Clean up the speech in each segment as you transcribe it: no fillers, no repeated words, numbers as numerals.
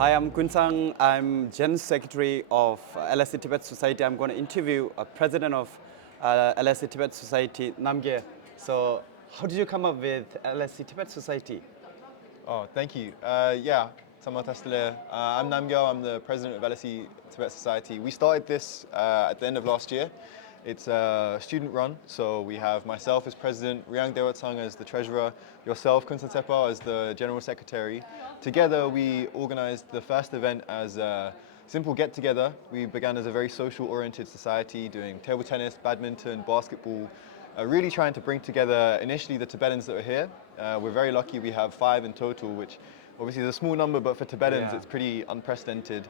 Hi, I'm Kun Sang. I'm General Secretary of LSE Tibet Society. I'm going to interview a president of LSE Tibet Society, Namgyal. So, how did you come up with LSE Tibet Society? Oh, thank you. Tama Tastile. I'm Namgyal. I'm the president of LSE Tibet Society. We started this at the end of last year. It's a student run, so we have myself as president, Riang Dewatsang as the treasurer, yourself, Kun Tepa, as the general secretary. Together, we organized the first event as a simple get-together. We began as a very social-oriented society, doing table tennis, badminton, basketball, really trying to bring together initially the Tibetans that are here. We're very lucky we have 5 in total, which obviously is a small number, but for Tibetans it's pretty unprecedented.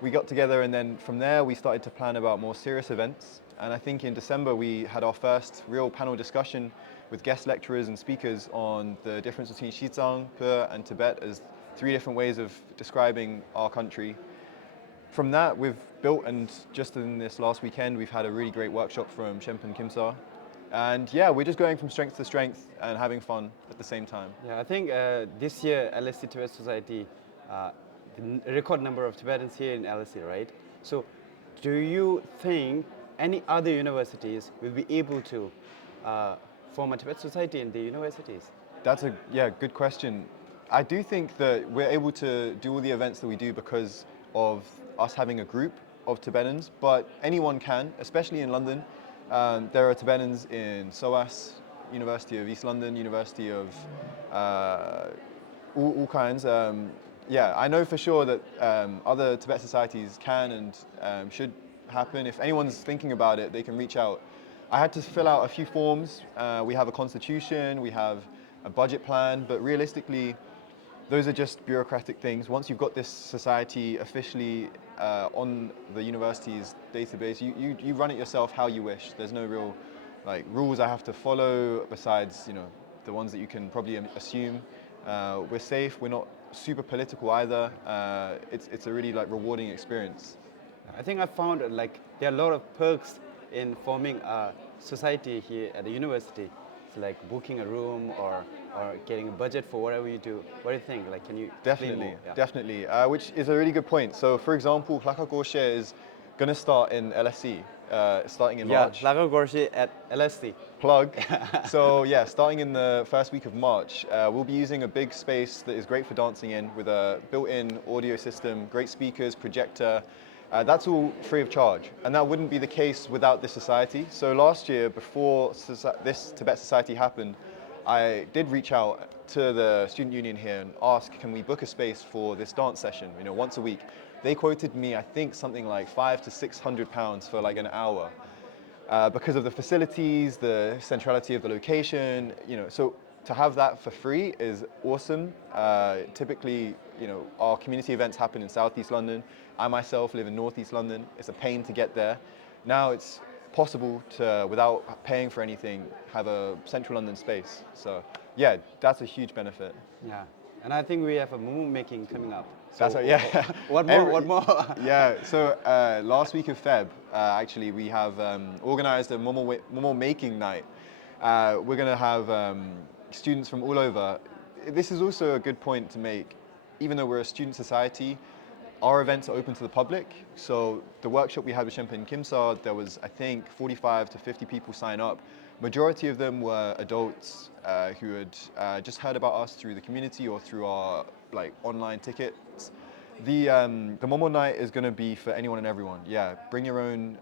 We got together and then from there we started to plan about more serious events. And I think in December we had our first real panel discussion with guest lecturers and speakers on the difference between Xizang, Pe, and Tibet as 3 different ways of describing our country. From that, we've built, and just in this last weekend, we've had a really great workshop from Shempen Kimsa. And yeah, we're just going from strength to strength and having fun at the same time. Yeah, I think this year LSE Tibet Society, the record number of Tibetans here in LSE, right? So, do you think any other universities will be able to form a Tibet Society in the universities? That's a good question. I do think that we're able to do all the events that we do because of us having a group of Tibetans, but anyone can, especially in London. There are Tibetans in SOAS, University of East London, University of all kinds. I know for sure that other Tibet societies can and should happen. If anyone's thinking about it, they can reach out. I had to fill out a few forms. We have a constitution, we have a budget plan, but realistically, those are just bureaucratic things. Once you've got this society officially on the university's database, you run it yourself how you wish. There's no real rules I have to follow besides the ones that you can probably assume. We're safe. We're not super political either. It's a really rewarding experience. I think I found there are a lot of perks in forming a society here at the university. It's like booking a room or getting a budget for whatever you do. What do you think? Can you explain more? Definitely, which is a really good point. So, for example, Klaka Gorshe is going to start in LSE, starting in March. Yeah, Klaka Gorshe at LSE. Plug. So yeah, starting in the first week of March, we'll be using a big space that is great for dancing in with a built-in audio system, great speakers, projector. That's all free of charge, and that wouldn't be the case without this society. So last year, before this Tibet Society happened, I did reach out to the student union here and ask, can we book a space for this dance session, once a week? They quoted me, I think, something like £500 to £600 for an hour. Because of the facilities, the centrality of the location, so to have that for free is awesome. Typically, our community events happen in Southeast London. I myself live in Northeast London. It's a pain to get there. Now it's possible to, without paying for anything, have a central London space. So yeah, that's a huge benefit. Yeah, and I think we have a momo making coming up. So That's right, yeah. What more? What more? Yeah, so last week of Feb, actually, we have organized a momo making night. We're going to have students from all over. This is also a good point to make. Even though we're a student society, our events are open to the public. So the workshop we had with Shempen Kimsa, there was, I think, 45 to 50 people sign up. Majority of them were adults who had just heard about us through the community or through our online tickets. The Momo night is going to be for anyone and everyone. Yeah, bring your own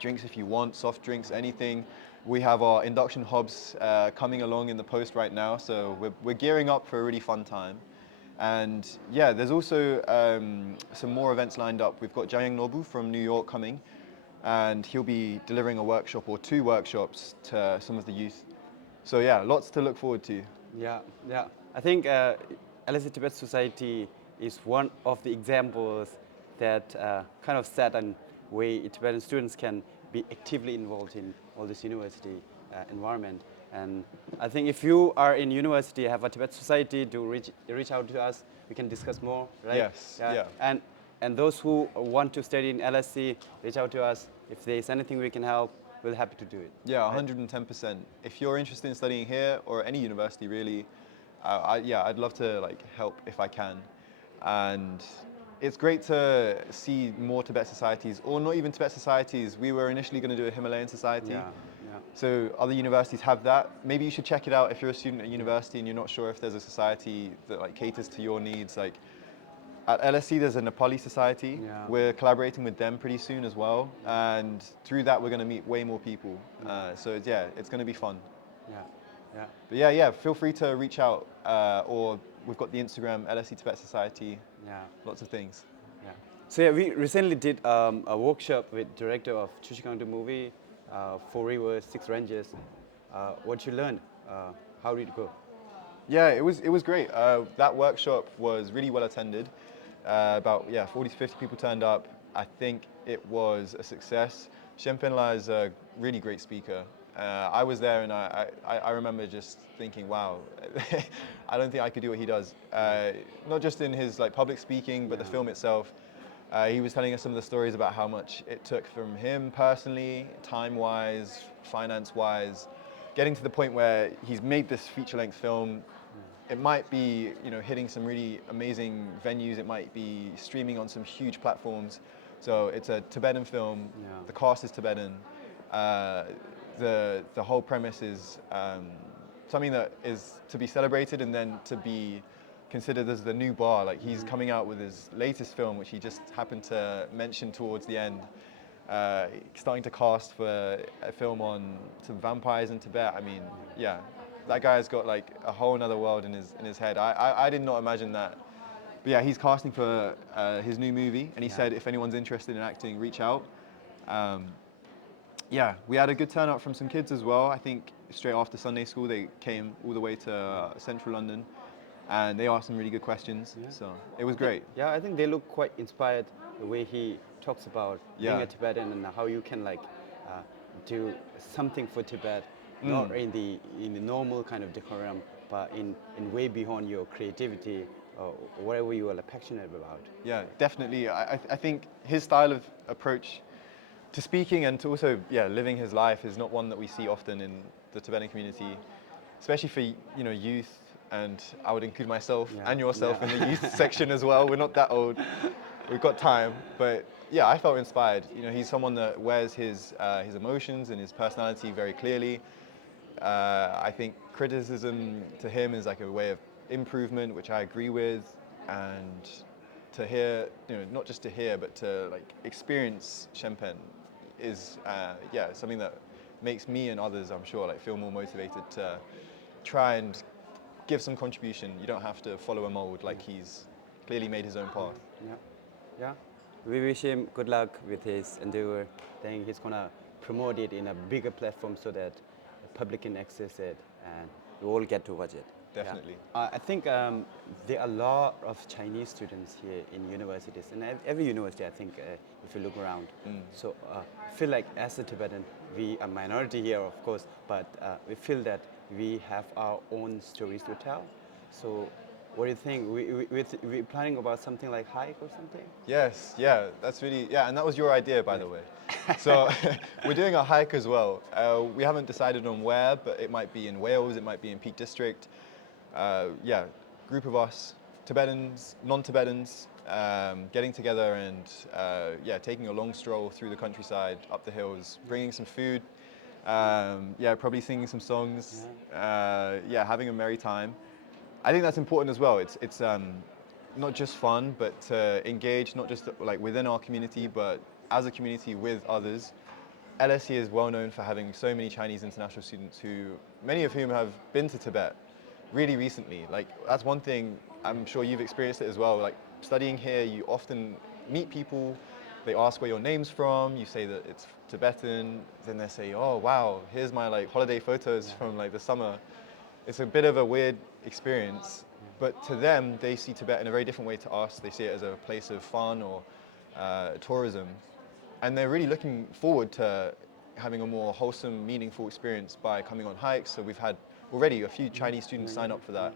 drinks if you want, soft drinks, anything. We have our induction hobs coming along in the post right now, so we're gearing up for a really fun time. And yeah, there's also some more events lined up. We've got Jiang Nobu from New York coming, and he'll be delivering a workshop or 2 workshops to some of the youth. So yeah, lots to look forward to. Yeah. I think LSE Tibet Society is one of the examples that kind of set a way Tibetan students can be actively involved in all this university environment. And I think if you are in university, have a Tibet Society, do reach out to us. We can discuss more, right? Yes. Yeah. And those who want to study in LSE, reach out to us. If there's anything we can help, we're happy to do it. Yeah, 110%. If you're interested in studying here or any university really, I'd love to help if I can. and it's great to see more Tibet societies, or not even Tibet societies. We were initially going to do a Himalayan society. Yeah, yeah. So other universities have that. Maybe you should check it out if you're a student at university and you're not sure if there's a society that like caters to your needs. Like at LSE, there's a Nepali society. Yeah. We're collaborating with them pretty soon as well, and through that, we're going to meet way more people. So yeah, it's going to be fun. Yeah, yeah. But yeah, feel free to reach out, or we've got the Instagram LSE Tibet Society. Yeah. Lots of things. Yeah. So yeah, we recently did a workshop with director of Chushikangtu movie, 4 rivers, 6 ranges. What you learned? How did it go? Yeah, it was great. That workshop was really well attended. About 40 to 50 people turned up. I think it was a success. Shenpenla is a really great speaker. I was there and I remember just thinking, wow, I don't think I could do what he does. Not just in his like public speaking, but the film itself. He was telling us some of the stories about how much it took from him personally, time-wise, finance-wise, getting to the point where he's made this feature-length film. It might be, hitting some really amazing venues. It might be streaming on some huge platforms. So it's a Tibetan film. Yeah. The cast is Tibetan. The whole premise is something that is to be celebrated and then to be considered as the new bar. Like he's coming out with his latest film, which he just happened to mention towards the end. Starting to cast for a film on some vampires in Tibet. I mean, yeah, that guy's got like a whole other world in his head. I did not imagine that. But yeah, he's casting for his new movie, and he said if anyone's interested in acting, reach out. Yeah, we had a good turnout from some kids as well. I think straight after Sunday school, they came all the way to central London, and they asked some really good questions. Yeah. So it was great. Yeah, I think they look quite inspired the way he talks about being Yeah. a Tibetan and how you can do something for Tibet, not in the normal kind of decorum, but in way beyond your creativity or whatever you are passionate about. Yeah, definitely. I think his style of approach to speaking and to also living his life is not one that we see often in the Tibetan community, especially for youth. And I would include myself and yourself in the youth section as well. We're not that old. We've got time. But yeah, I felt inspired. He's someone that wears his emotions and his personality very clearly. I think criticism to him is like a way of improvement, which I agree with. And to hear, not just to hear, but to like experience Shenpen is something that makes me and others, I'm sure, like feel more motivated to try and give some contribution. You don't have to follow a mold. Like he's clearly made his own path. Yeah. We wish him good luck with his endeavor. I think he's gonna promote it in a bigger platform so that the public can access it and we all get to watch it. Definitely. Yeah. I think there are a lot of Chinese students here in universities, and every university, I think, if you look around. So I feel like as a Tibetan, we are minority here, of course, but we feel that we have our own stories to tell. So what do you think? We're planning about something like hike or something? Yes, that's really, and that was your idea, by the way. So we're doing a hike as well. We haven't decided on where, but it might be in Wales, it might be in Peak District. Group of us, Tibetans, non-Tibetans, getting together and taking a long stroll through the countryside, up the hills, bringing some food, probably singing some songs, having a merry time. I think that's important as well. It's not just fun, but to engage not just like within our community, but as a community with others. LSE is well known for having so many Chinese international students many of whom have been to Tibet really recently. Like that's one thing, I'm sure you've experienced it as well. Like studying here, you often meet people, they ask where your name's from, you say that it's Tibetan, then they say, oh wow, here's my like holiday photos from like the summer. It's a bit of a weird experience, but to them, they see Tibet in a very different way to us. They see it as a place of fun or tourism. And they're really looking forward to having a more wholesome, meaningful experience by coming on hikes. So we've had already a few Chinese students sign up for that.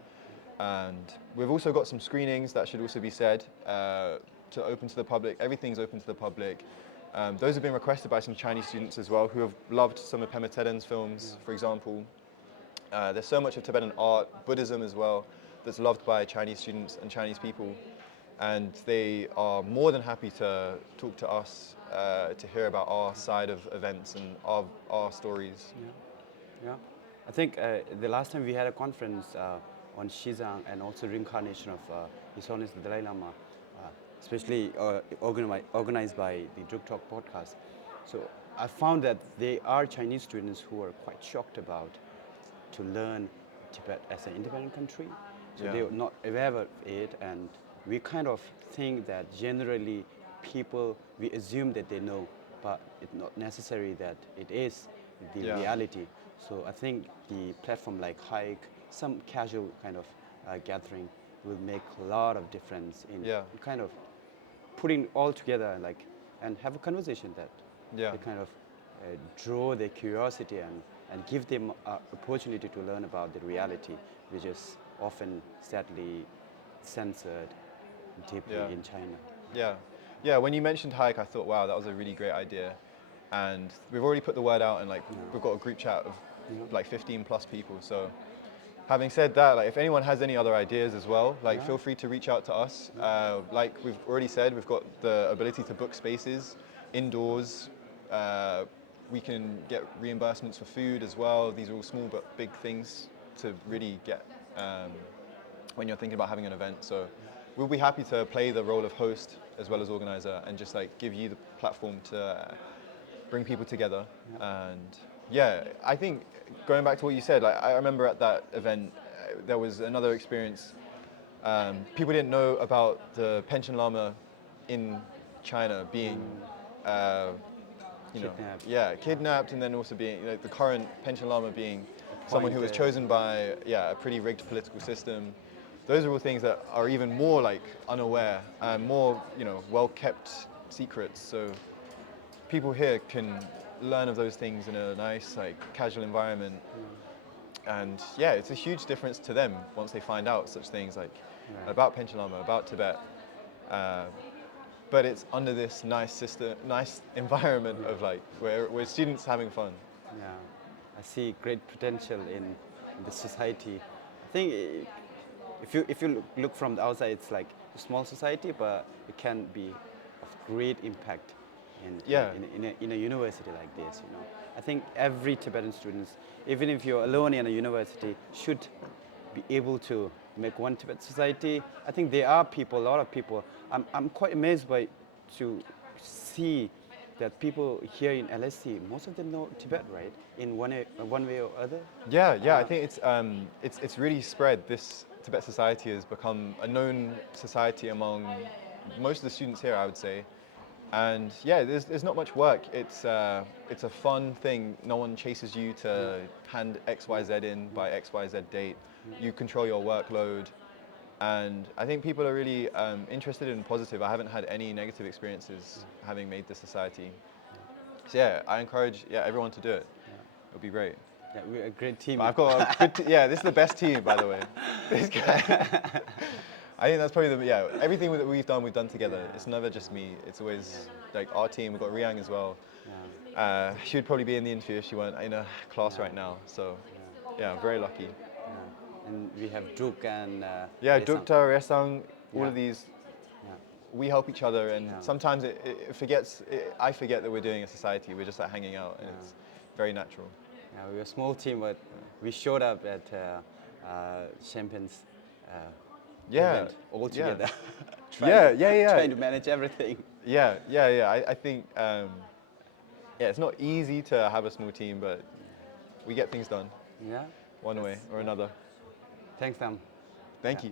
And we've also got some screenings, that should also be said, to open to the public. Everything's open to the public. Those have been requested by some Chinese students as well, who have loved some of Pema Tedden's films, for example. There's so much of Tibetan art, Buddhism as well, that's loved by Chinese students and Chinese people. and they are more than happy to talk to us to hear about our side of events and of our stories. Yeah. I think the last time we had a conference on Shizang and also reincarnation of His Holiness the Dalai Lama, especially organized by the Druk Talk podcast. So I found that there are Chinese students who are quite shocked about to learn Tibet as an independent country. So Yeah. they're not aware of it, and we kind of think that generally people, we assume that they know, but it's not necessary that it is the Yeah. reality. So I think the platform like Hike, some casual kind of gathering will make a lot of difference in Yeah. kind of putting all together and have a conversation that Yeah. they kind of draw their curiosity and give them opportunity to learn about the reality, which is often sadly censored deeply Yeah. in China. Yeah, yeah. When you mentioned hike, I thought, wow, that was a really great idea, and we've already put the word out, and we've got a group chat of like 15 plus people. So, having said that, like if anyone has any other ideas as well, like feel free to reach out to us. Like we've already said, we've got the ability to book spaces indoors. We can get reimbursements for food as well. These are all small but big things to really get when you're thinking about having an event. So we'll be happy to play the role of host as well as organizer and just like give you the platform to bring people together. And yeah, I think going back to what you said, like I remember at that event, there was another experience. People didn't know about the Pension Lama in China being, Kidnapped. kidnapped, and then also being, the current Pension Lama being someone who was Appointed. chosen by, a pretty rigged political system. Those are all things that are even more like unaware and more, well-kept secrets. So people here can learn of those things in a nice, like, casual environment. And yeah, it's a huge difference to them once they find out such things like about Pension Lama, about Tibet. But it's under this nice environment of like where students having fun. Yeah, I see great potential in the society. I think if you look from the outside, it's like a small society, but it can be of great impact Yeah. in a university like this. I think every Tibetan student, even if you're alone in a university, should be able to make one Tibet society. I think there are people, a lot of people. I'm quite amazed by to see that people here in LSC, most of them know Tibet, right? In one way or other. Yeah. I think it's really spread. This Tibet society has become a known society among most of the students here, I would say. And yeah, there's not much work. It's a fun thing. No one chases you to hand XYZ in by XYZ date. You control your workload. And I think people are really interested and positive. I haven't had any negative experiences having made this society. So yeah, I encourage everyone to do it. It'll be great. Yeah, we're a great team. But I've got a good this is the best team, by the way. This guy. I think that's probably everything that we've done together. It's never just me. It's always like our team. We've got Riang as well. She would probably be in the interview if she weren't in a class right now. So yeah, I'm very lucky. And we have Druk and Resang. Dukta, Resang, all of these, Yeah. we help each other, and sometimes I forget that we're doing a society. We're just like hanging out, and it's very natural. Yeah, we're a small team, but we showed up at Champions event all together. Trying to manage everything. I think it's not easy to have a small team, but we get things done. Yeah. One way or another. Thanks, Sam. Thank you.